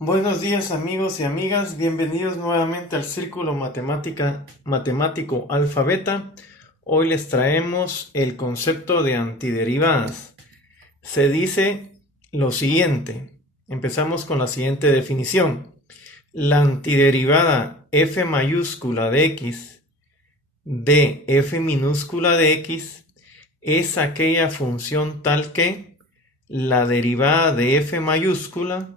Buenos días amigos y amigas, bienvenidos nuevamente al Círculo Matemático Alfa Beta. Hoy les traemos el concepto de antiderivadas. Se dice lo siguiente, empezamos con la siguiente definición. La antiderivada f mayúscula de x de f minúscula de x es aquella función tal que la derivada de f mayúscula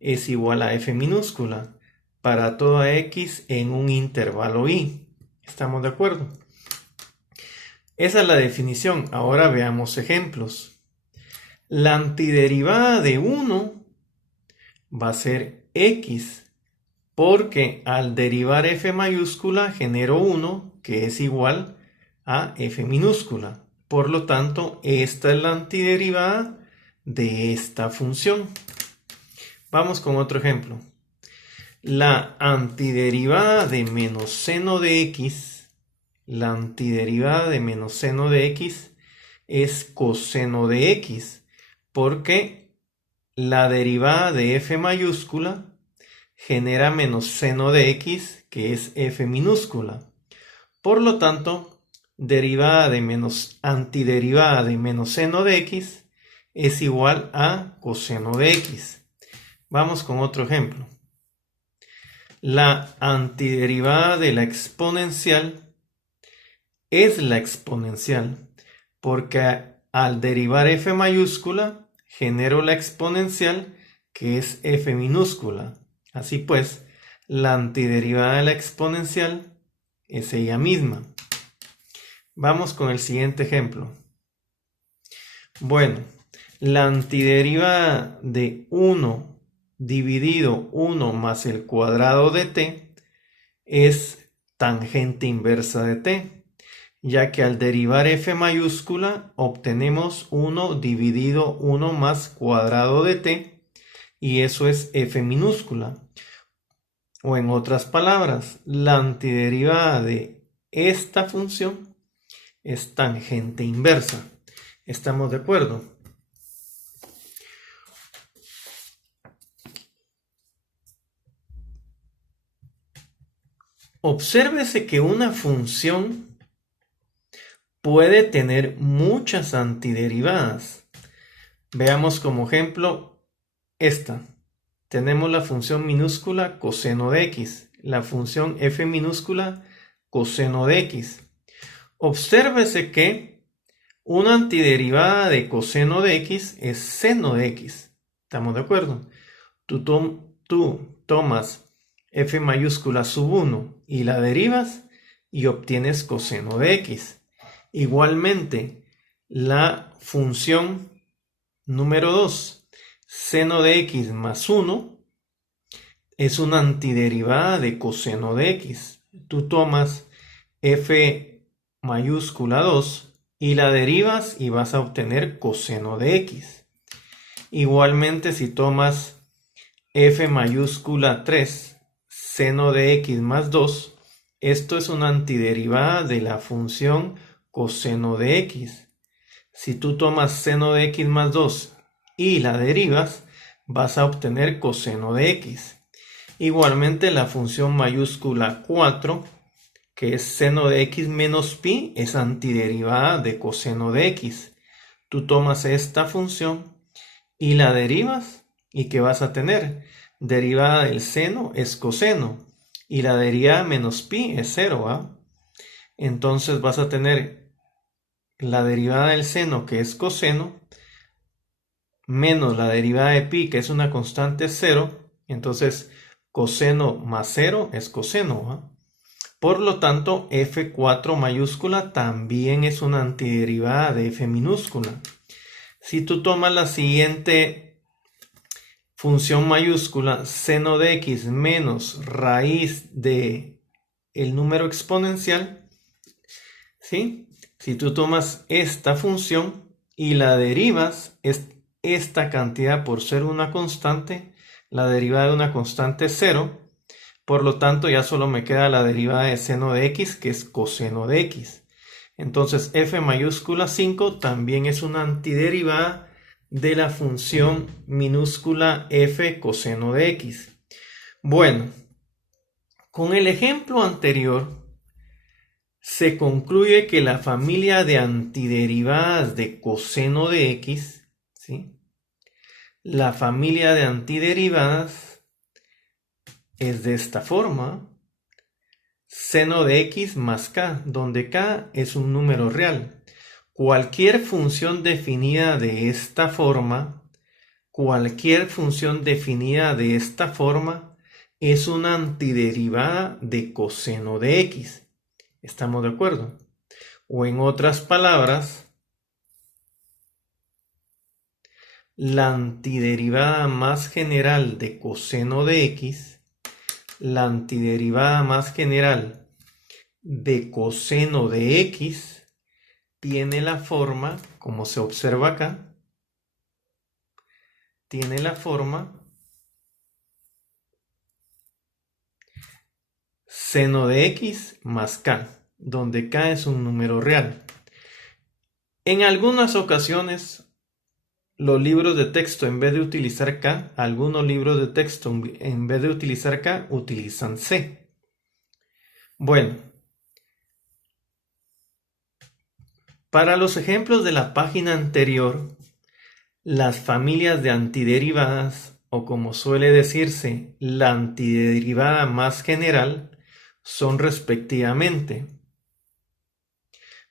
es igual a f minúscula para toda x en un intervalo y. ¿Estamos de acuerdo? Esa es la definición. Ahora veamos ejemplos. La antiderivada de 1 va a ser x, porque al derivar f mayúscula genero 1, que es igual a f minúscula. Por lo tanto, esta es la antiderivada de esta función. Vamos con otro ejemplo. La antiderivada de menos seno de x, la antiderivada de menos seno de x es coseno de x, porque la derivada de f mayúscula genera menos seno de x, que es f minúscula. Por lo tanto, antiderivada de menos seno de x es igual a coseno de x. Vamos con otro ejemplo. La antiderivada de la exponencial es la exponencial, porque al derivar f mayúscula genero la exponencial, que es f minúscula. Así pues, la antiderivada de la exponencial es ella misma. Vamos con el siguiente ejemplo. Bueno, la antiderivada de 1 dividido 1 más el cuadrado de t es tangente inversa de t, ya que al derivar f mayúscula obtenemos 1 dividido 1 más cuadrado de t, y eso es f minúscula. O en otras palabras, la antiderivada de esta función es tangente inversa. ¿Estamos de acuerdo? Obsérvese que una función puede tener muchas antiderivadas. Veamos como ejemplo esta. Tenemos la función minúscula coseno de x, la función f minúscula coseno de x. Obsérvese que una antiderivada de coseno de x es seno de x. ¿Estamos de acuerdo? Tú tomas f mayúscula sub 1 y la derivas y obtienes coseno de x. Igualmente, la función número 2, seno de x más 1, es una antiderivada de coseno de x. Tú tomas f mayúscula 2 y la derivas y vas a obtener coseno de x. Igualmente, si tomas f mayúscula 3, seno de x más 2, esto es una antiderivada de la función coseno de x. Si tú tomas seno de x más 2 y la derivas, vas a obtener coseno de x. Igualmente la función mayúscula 4, que es seno de x menos pi, es antiderivada de coseno de x. Tú tomas esta función y la derivas, ¿y qué vas a tener? Derivada del seno es coseno y la derivada menos pi es 0, ¿va? Entonces vas a tener la derivada del seno, que es coseno, menos la derivada de pi, que es una constante 0. Entonces coseno más 0 es coseno, ¿va? Por lo tanto, f4 mayúscula también es una antiderivada de f minúscula. Si tú tomas la siguiente función mayúscula, seno de x menos raíz de el número exponencial, ¿sí? Si tú tomas esta función y la derivas, esta cantidad por ser una constante, la derivada de una constante es 0, por lo tanto ya solo me queda la derivada de seno de x, que es coseno de x. Entonces f mayúscula 5 también es una antiderivada de la función minúscula f coseno de x. Bueno, con el ejemplo anterior se concluye que la familia de antiderivadas de coseno de x, ¿sí? La familia de antiderivadas es de esta forma: seno de x más k, donde k es un número real. Cualquier función definida de esta forma, es una antiderivada de coseno de x. ¿Estamos de acuerdo? O en otras palabras, la antiderivada más general de coseno de x, la antiderivada más general de coseno de x, tiene la forma, como se observa acá, tiene la forma seno de x más k, donde k es un número real. En algunas ocasiones, los libros de texto, en vez de utilizar k, algunos libros de texto, en vez de utilizar k, utilizan c. Bueno, para los ejemplos de la página anterior, las familias de antiderivadas, o como suele decirse, la antiderivada más general, son respectivamente: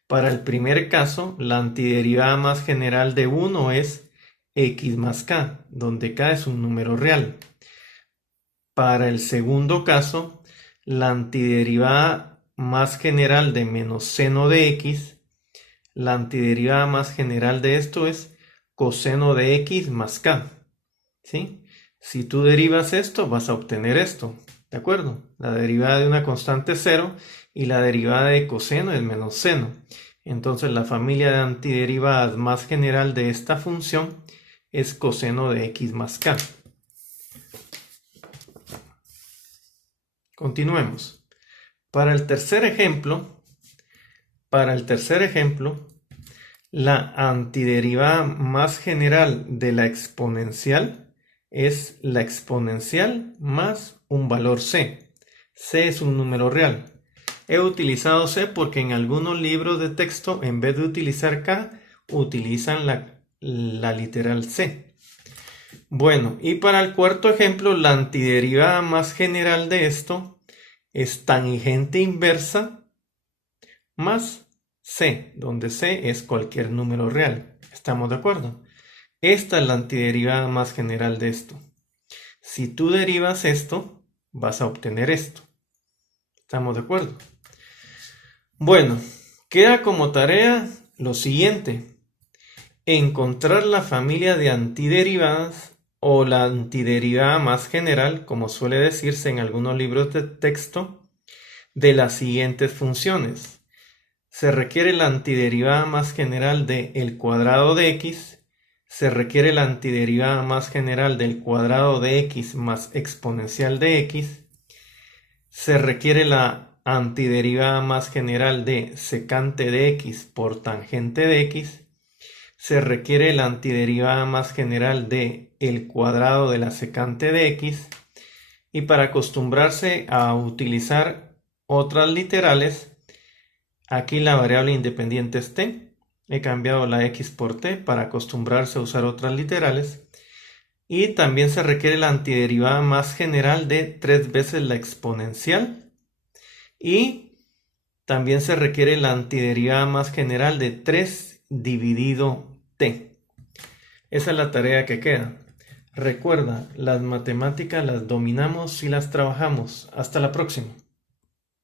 para el primer caso, la antiderivada más general de 1 es x más k, donde k es un número real. Para el segundo caso, la antiderivada más general de menos seno de x, la antiderivada más general de esto es coseno de x más k, ¿sí? Si tú derivas esto, vas a obtener esto, ¿de acuerdo? La derivada de una constante es 0 y la derivada de coseno es menos seno. Entonces la familia de antiderivadas más general de esta función es coseno de x más k. Continuemos. Para el tercer ejemplo, la antiderivada más general de la exponencial es la exponencial más un valor c. C es un número real. He utilizado c porque en algunos libros de texto, en vez de utilizar k, utilizan la literal c. Bueno, y para el cuarto ejemplo, la antiderivada más general de esto es tangente inversa más c, donde c es cualquier número real. ¿Estamos de acuerdo? Esta es la antiderivada más general de esto. Si tú derivas esto, vas a obtener esto. ¿Estamos de acuerdo? Bueno, queda como tarea lo siguiente: encontrar la familia de antiderivadas o la antiderivada más general, como suele decirse en algunos libros de texto, de las siguientes funciones. Se requiere la antiderivada más general de el cuadrado de x, se requiere la antiderivada más general del cuadrado de x más exponencial de x, se requiere la antiderivada más general de secante de x por tangente de x, se requiere la antiderivada más general de el cuadrado de la secante de x, y para acostumbrarse a utilizar otras literales, aquí la variable independiente es t. He cambiado la x por t para acostumbrarse a usar otras literales. Y también se requiere la antiderivada más general de 3 veces la exponencial. Y también se requiere la antiderivada más general de 3 dividido t. Esa es la tarea que queda. Recuerda, las matemáticas las dominamos y las trabajamos. Hasta la próxima.